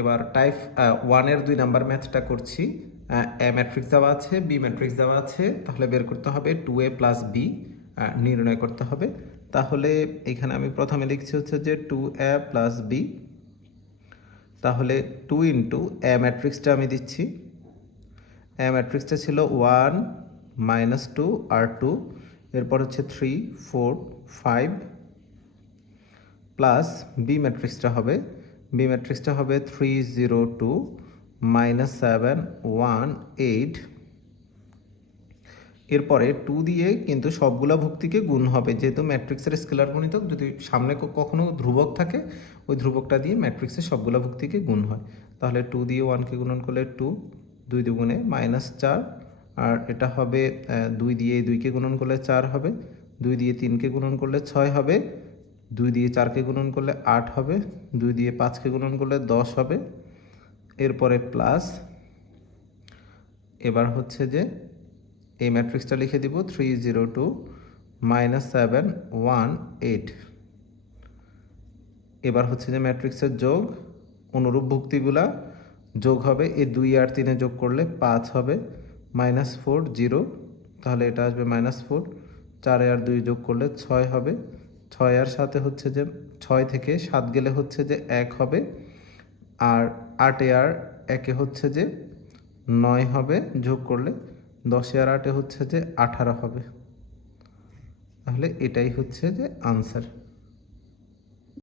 এবার type 1-এর 2 number ম্যাথটা করছি। এ ম্যাট্রিক্স দেওয়া আছে, বি ম্যাট্রিক্স দেওয়া আছে, তাহলে বের করতে হবে 2a প্লাস বি নির্ণয় করতে হবে। তাহলে এখানে আমি প্রথমে লিখছি হচ্ছে যে 2a প্লাস বি, তাহলে 2 ইন্টু এ ম্যাট্রিক্সটা আমি দিচ্ছি। এ ম্যাট্রিক্সটা ছিল 1 -2 আর 2, এরপর হচ্ছে 3 4 5 প্লাস বি ম্যাট্রিক্সটা হবে 3 0 2 -7 1 8। এরপরে 2 দিয়ে কিন্তু সবগুলা ভুক্তিকে গুণ হবে, যেহেতু ম্যাট্রিক্সের স্কেলার গুণিতক যদি সামনে কখনো ধ্রুবক থাকে ওই ধ্রুবকটা দিয়ে ম্যাট্রিক্সের সবগুলা ভুক্তিকে গুণ হয়। তাহলে 2 দিয়ে 1কে গুণন করলে 2, 2 দুগুণে -4, আর এটা হবে 2 দিয়ে 2কে গুণন করলে 4 হবে, 2 দিয়ে 3কে গুণন করলে 6 হবে, 2 দিয়ে 4কে গুণন করলে 8 হবে, 2 দিয়ে 5কে গুণন করলে 10 হবে। এরপরে প্লাস, এবার হচ্ছে যে এই ম্যাট্রিক্সটা লিখে দিব 3 0 2 -7 1 8। এবার হচ্ছে যে ম্যাট্রিক্সের যোগ, অনুরূপ ভুক্তিগুলা যোগ হবে, এই 2 আর 3 যোগ করলে 5 হবে, -4 0, তাহলে এটা আসবে -4, 4 আর 2 যোগ করলে 6 হবে, 6 আর 7 হচ্ছে যে 6 থেকে 7 গেলে হচ্ছে যে 1 হবে, আর 8 আর 1 হচ্ছে যে 9 হবে, যোগ করলে 10 আর 8 হচ্ছে যে 18 হবে। তাহলে এটাই হচ্ছে যে আনসার।